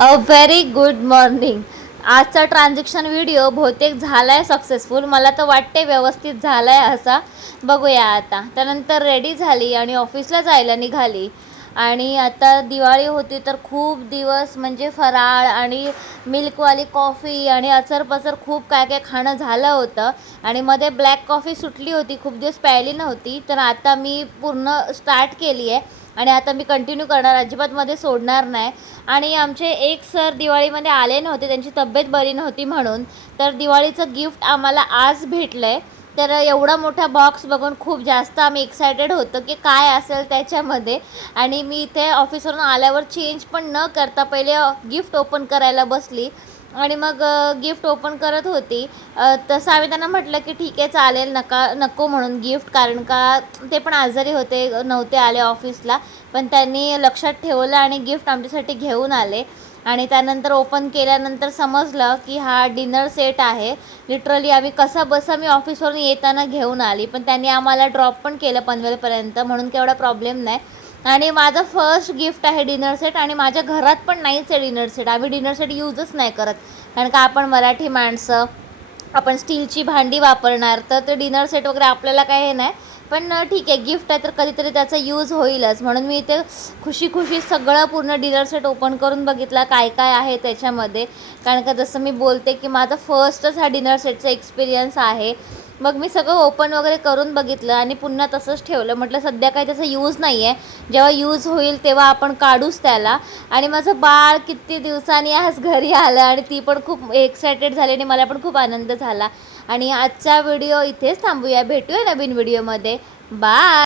A very good morning. आजचा transaction video बहुतेक झाला आहे सक्सेसफुल. मला तर वाटते व्यवस्थित झाला आहे असा. बघूया आता. त्यानंतर रेडी झाली आणि ऑफिसला जायला निघाली. आणि आता दिवाळी होती तर खूप दिवस म्हणजे फराळ आणि मिल्कवाली कॉफी आणि अचरपचर खूप काय काय खाणं झालं होतं. आणि मध्ये ब्लॅक कॉफी सुटली होती, खूप दिवस प्यायली नव्हती. तर आता मी पूर्ण स्टार्ट केली आहे आणि आता मी कंटिन्यू करणार, अजिबात मध्ये सोडणार नाही. आणि आमचे एक सर दिवाळीमध्ये आले नव्हते, त्यांची तब्येत बरी नव्हती म्हणून. तर दिवाळीचं गिफ्ट आम्हाला आज भेटलं आहे. तर एवढा मोठा बॉक्स बघून खूप जास्त आम्ही एक्सायटेड होतो की काय असेल त्याच्यामध्ये. आणि मी इथे ऑफिसवरून आल्यावर चेंज पण न करता पहिले गिफ्ट ओपन करायला बसली. आणि मग गिफ्ट ओपन करत होती. तसं आम्ही त्यांना म्हटलं की ठीक आहे चालेल, नको म्हणून गिफ्ट, कारण का ते पण आजारी होते, नव्हते आले ऑफिसला. पण त्यांनी लक्षात ठेवलं आणि गिफ्ट आमच्यासाठी घेऊन आले. आणि त्यानंतर ओपन केल्यानंतर समजलं की हा डिनर सेट आहे. लिटरली आम्ही कसा बसा मी ऑफिसवरून येताना घेऊन आली, पण त्यांनी आम्हाला ड्रॉप पण केलं पनवेलपर्यंत, म्हणून केवढा प्रॉब्लेम नाही. आणि माझं फर्स्ट गिफ्ट आहे डिनर सेट. आणि माझ्या घरात पण नाहीच आहे डिनर सेट, आम्ही डिनर सेट यूजच नाही करत. कारण का आपण मराठी माणसं, आपण स्टीलची भांडी वापरणार, तर ते डिनर सेट वगैरे आपल्याला काय हे नाही. पण ठीक आहे, गिफ्ट आहे तर कधीतरी त्याचा यूज होईलच, म्हणून मी इथे खुशी खुशी सगळं पूर्ण डिनर सेट ओपन करून बघितला काय काय आहे त्याच्यामध्ये. कारण का जसं मी बोलते की माझा फर्स्टच हा डिनर सेटचा एक्सपिरियन्स आहे. मग मी सगळं ओपन वगैरे करून बघितलं आणि पुन्हा तसंच ठेवलं. म्हटलं सध्या काही त्याचा यूज नाही आहे, जेव्हा यूज होईल तेव्हा आपण काढूच त्याला. आणि माझं बाळ किती दिवसांनी आज घरी आलं आणि ती पण खूप एक्सायटेड झाली आणि मला पण खूप आनंद झाला. आणि आजचा व्हिडिओ इथेच थांबूया, भेटूया नवीन व्हिडिओमध्ये. बाय.